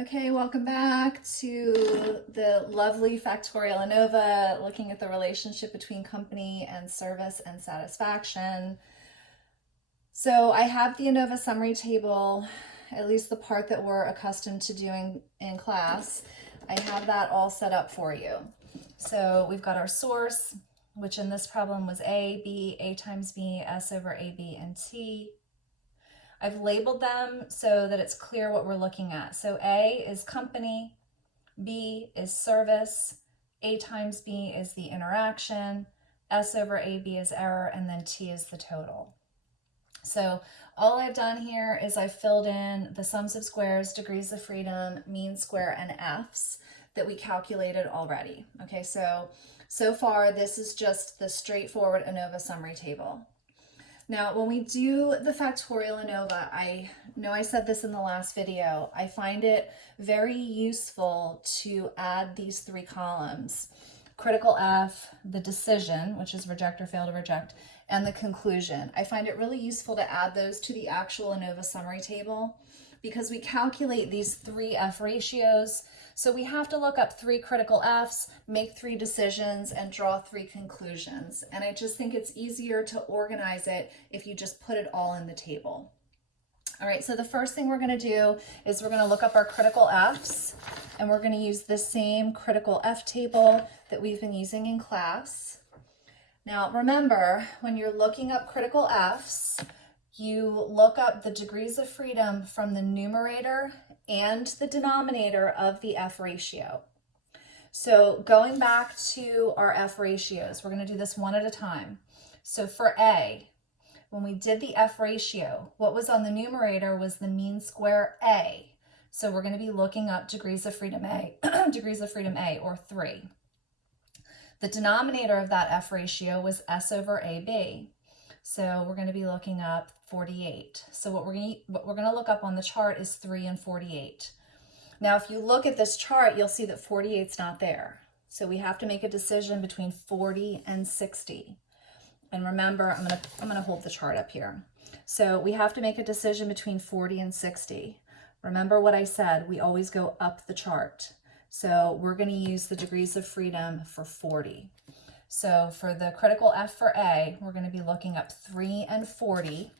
Okay, welcome back to the lovely Factorial ANOVA, looking at the relationship between company and service and satisfaction. So I have the ANOVA summary table, at least the part that we're accustomed to doing in class. I have that all set up for you. So we've got our source, which in this problem was A times B, S over AB and T. I've labeled them so that it's clear what we're looking at. So A is company, B is service, A times B is the interaction, S over AB is error, and then T is the total. So all I've done here is I've filled in the sums of squares, degrees of freedom, mean square, and F's that we calculated already. Okay, so far this is just the straightforward ANOVA summary table. Now, when we do the factorial ANOVA, I know I said this in the last video, I find it very useful to add these three columns: critical F, the decision, which is reject or fail to reject, and the conclusion. I find it really useful to add those to the actual ANOVA summary table because we calculate these three F ratios. So we have to look up three critical Fs, make three decisions, and draw three conclusions. And I just think it's easier to organize it if you just put it all in the table. All right, so the first thing we're going to do is we're going to look up our critical Fs, and we're going to use the same critical F table that we've been using in class. Now, remember, when you're looking up critical Fs, you look up the degrees of freedom from the numerator and the denominator of the F ratio. So going back to our F ratios, we're going to do this one at a time. So for A, when we did the F ratio, what was on the numerator was the mean square A. So we're going to be looking up degrees of freedom A, degrees of freedom A, or 3. The denominator of that F ratio was S over AB. So we're going to be looking up 48. So what we're going to look up on the chart is 3 and 48. Now, if you look at this chart, you'll see that 48 is not there. So we have to make a decision between 40 and 60. And remember, I'm going to hold the chart up here. So we have to make a decision between 40 and 60. Remember what I said, we always go up the chart. So we're going to use the degrees of freedom for 40. So for the critical F for A, we're going to be looking up 3 and 40.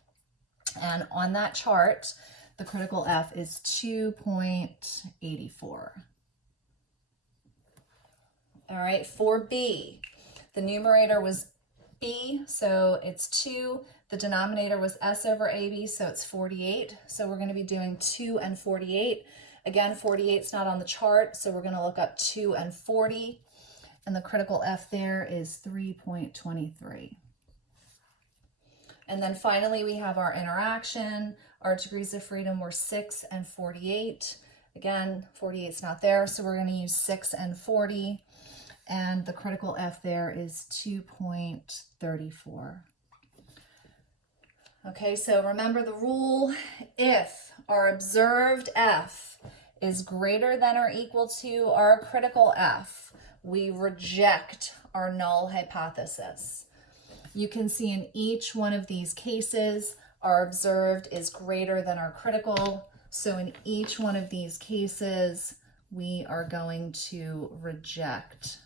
And on that chart, the critical F is 2.84. All right, for B, the numerator was B, so it's 2. The denominator was S over AB, so it's 48. So we're going to be doing 2 and 48. Again, 48 is not on the chart, so we're going to look up 2 and 40. And the critical F there is 3.23. And then finally, we have our interaction. Our degrees of freedom were 6 and 48. Again, 48 is not there, so we're going to use 6 and 40. And the critical F there is 2.34. Okay, so remember the rule: if our observed F is greater than or equal to our critical F, we reject our null hypothesis. You can see in each one of these cases, our observed is greater than our critical. So in each one of these cases, we are going to reject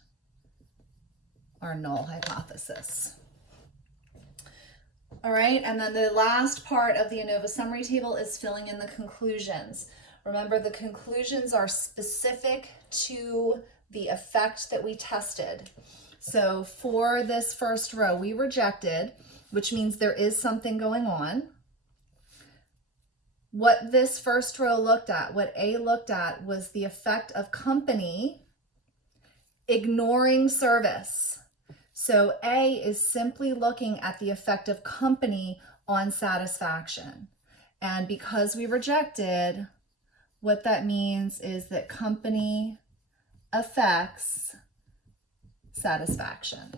our null hypothesis. All right, and then the last part of the ANOVA summary table is filling in the conclusions. Remember, the conclusions are specific to the effect that we tested. So for this first row, we rejected, which means there is something going on. What this first row looked at, what A looked at, was the effect of company ignoring service. So A is simply looking at the effect of company on satisfaction. And because we rejected, what that means is that company affects satisfaction.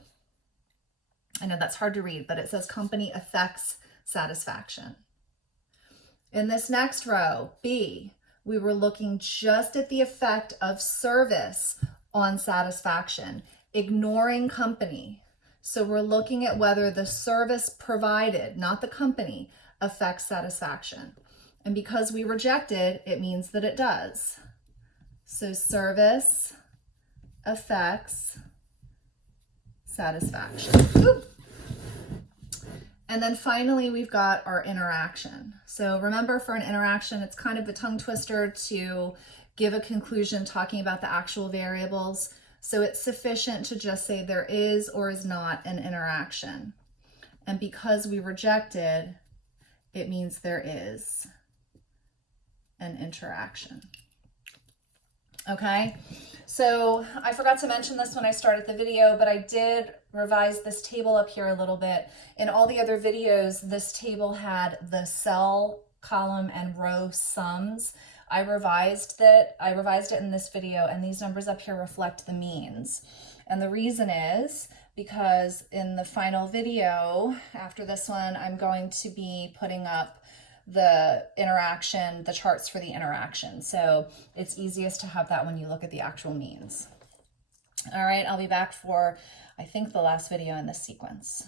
I know that's hard to read, but it says company affects satisfaction. In this next row, B, we were looking just at the effect of service on satisfaction, ignoring company. So we're looking at whether the service provided, not the company, affects satisfaction. And because we rejected, it means that it does. So service affects satisfaction. Ooh. And then finally, we've got our interaction. So remember, for an interaction, it's kind of the tongue twister to give a conclusion talking about the actual variables. So it's sufficient to just say there is or is not an interaction. And because we rejected, it means there is an interaction. Okay, so I forgot to mention this when I started the video, but I did revise this table up here a little bit. In all the other videos, this table had the cell, column, and row sums. I revised it in this video, and these numbers up here reflect the means. And the reason is because in the final video, after this one, I'm going to be putting up the interaction, the charts for the interaction. So it's easiest to have that when you look at the actual means. All right, I'll be back for, I think, the last video in this sequence.